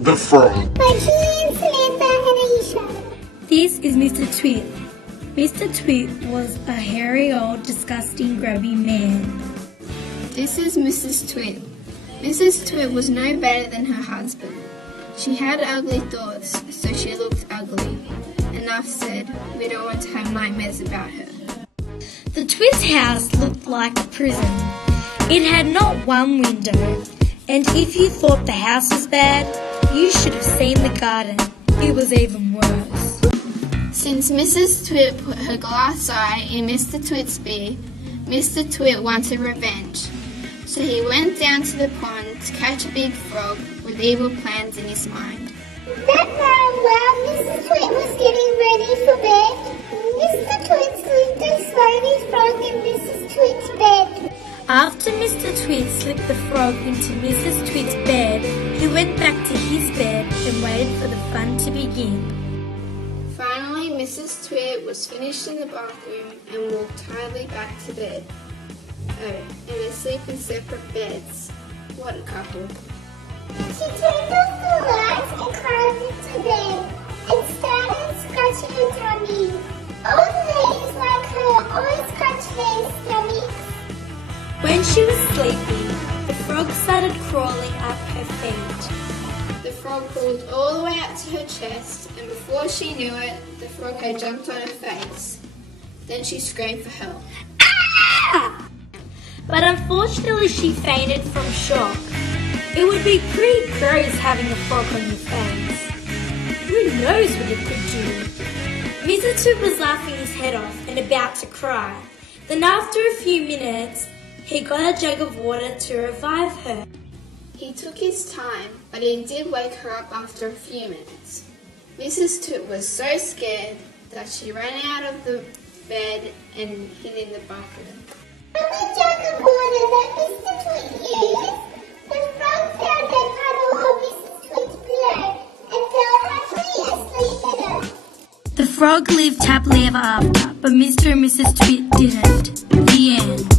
The Frog. By Julian, Samantha, and Aisha. This is Mr. Twit. Mr. Twit was a hairy old disgusting grubby man. This is Mrs. Twit. Mrs. Twit was no better than her husband. She had ugly thoughts, so she looked ugly. Enough said, we don't want to have nightmares about her. The Twits' house looked like a prison. It had not one window, and if you thought the house was bad, you should have seen the garden. It was even worse. Since Mrs. Twit put her glass eye in Mr. Twit's beer, Mr. Twit wanted revenge. So he went down to the pond to catch a big frog with evil plans in his mind. That night, while Mrs. Twit was getting ready for bed, Mr. Twit slipped a slimy frog in Mrs. Twit's bed. After Mr. Twit slipped the frog into Mrs. Twit's bed, he went back to his bed and waited for the fun to begin. Finally, Mrs. Twit was finished in the bathroom and walked hurriedly back to bed. Oh, and they sleep in separate beds. What a couple. She turned off the lights and climbed into bed and started scratching her tummy. Old ladies like her always scratch their stomachs. When she was sleeping, the frog started crawling up her feet. The frog crawled all the way up to her chest, and before she knew it, the frog had jumped on her face. Then she screamed for help. Ah! But unfortunately she fainted from shock. It would be pretty gross having a frog on your face. Who knows what it could do? Mr. Twit was laughing his head off and about to cry. Then after a few minutes, he got a jug of water to revive her. He took his time, but he did wake her up after a few minutes. Mrs. Twit was so scared that she ran out of the bed and hid in the bucket. From the jug of water that Mr. Twit used, the frog found a puddle of Mrs. Twit's blood and fell happily asleep in it. The frog lived happily ever after, but Mr. and Mrs. Twit didn't. The end.